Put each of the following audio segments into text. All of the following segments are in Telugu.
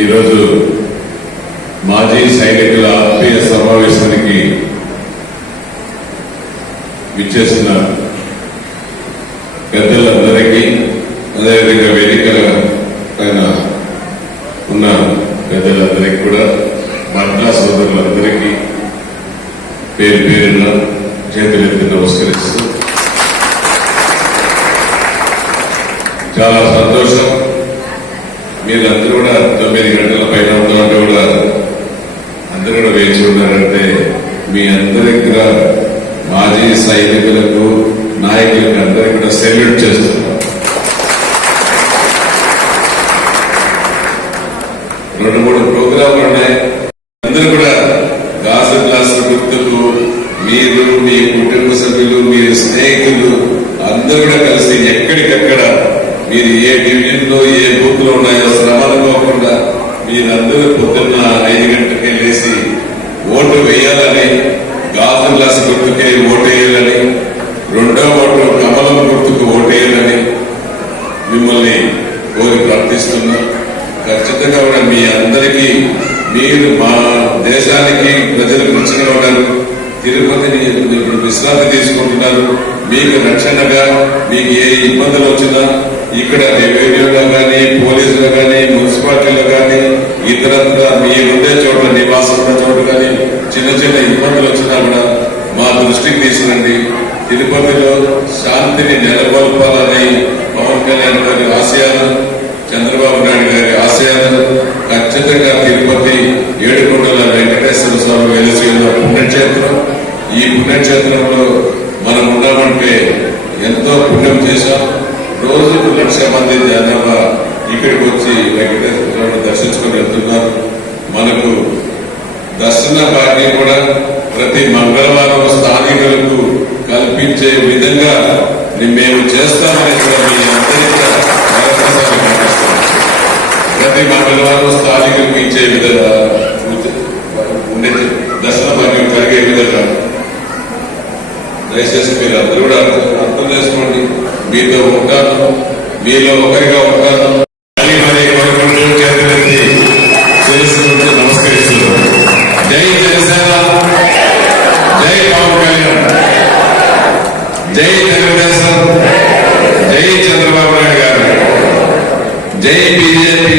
ఈరోజు మాజీ సైనికుల ఆత్మీయ సమావేశానికి విచ్చేసిన పెద్దలందరికీ, అదేవిధంగా వేదికల పైన ఉన్న పెద్దలందరికీ కూడా, మహిళా సోదరులందరికీ పేరు పేరున చేతులెత్తి నమస్కరిస్తూ చాలా సంతోషం. మీరందరూ కూడా 9 గంటల పైన ఉన్నట్టు కూడా అందరూ కూడా వేచి ఉన్నారంటే మీ అందరి దగ్గర మాజీ సైనికులకు, నాయకులకు అందరికీ కూడా సెల్యూట్ చేస్తున్నాం. రెండు మూడు ప్రోగ్రాంలు ఉన్నాయి. అందరూ కూడా గాజు గ్లాసు గుర్తుకు మీరు, మీ కుటుంబ సభ్యులు, మీ స్నేహితులు అందరూ కూడా కలిసి ఎక్కడికక్కడ మీరు ఏ డివిజన్ లో ఏ బూత్ లో ఉన్నాయో శ్రమ అనుకోకుండా మీరందరూ పొద్దున్న 5 గంటలకే లేచి ఓటు వేయాలని, గాజు గ్లాసు గుర్తుకే ఓటు వేయాలని, రెండో ఓటు కమలం గుర్తుకు ఓటు వేయాలని మిమ్మల్ని కోరి ప్రార్థిస్తున్నాం. ఖచ్చితంగా కూడా మీ అందరికీ, మీరు మా దేశానికి ప్రజలకు రక్షణ ఉన్నారు. తిరుపతిని విశ్రాంతి తీసుకుంటున్నారు. మీకు రక్షణగా మీకు ఏ ఇబ్బందులు వచ్చినా ఇక్కడ రెవెన్యూలో కానీ, పోలీసులో కానీ, మున్సిపాలిటీలో కానీ, ఇతరత్ర మీరుండే చోట్ల, నివాసం ఉన్న చోట కానీ చిన్న చిన్న ఇబ్బందులు వచ్చినా కూడా మా దృష్టికి తీసుకురండి. తిరుపతిలో శాంతిని నెలకొల్పాలని పవన్ కళ్యాణ్ గారి ఆశయాలు, చంద్రబాబు నాయుడు గారి ఆశయాలు, ఖచ్చితంగా తిరుపతి ఏడుకొండల వెంకటేశ్వర స్వామి వెలిసి ఉన్న పుణ్యక్షేత్రం. ఈ పుణ్యక్షేత్రంలో మనం ఉన్నామంటే ఎంతో పుణ్యం చేశాం. రోజుకు 1,00,000 మంది జనాభా ఇక్కడికి వచ్చి వెంకటేశ్వర దర్శించుకొని వెళ్తున్నారు. మనకు దర్శన భాగ్యం కూడా ప్రతి మంగళవారం స్థానికులకు కల్పించే విధంగా మేము చేస్తామని కూడా మీ అందరికీ ప్రతి మంగళవారం స్థానికులకు ఇచ్చే విధంగా ఉండే దర్శన భాగ్యం కలిగే విధంగా దయచేసి మీరు అందరూ కూడా అర్థం చేసుకోండి. మీతో ఉంటాను, మీలో ఒకరిగా ఉంటాను. మరీ కోరుకుంటూ చేతులెత్తి చేసుకుంటూ నమస్కరిస్తున్నాను. జై జనసేన, జై పవన్ కళ్యాణ్, జై తెలుగుదేశం, జై చంద్రబాబు నాయుడు గారు, జై బీజేపీ,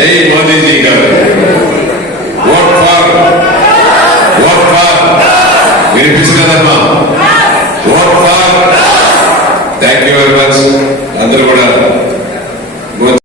జై మోదీజీ గారు. ఓట్ ఫార్ వినిపిస్తుందమ్మా. Vote for. Thank you very much. అందరూ కూడా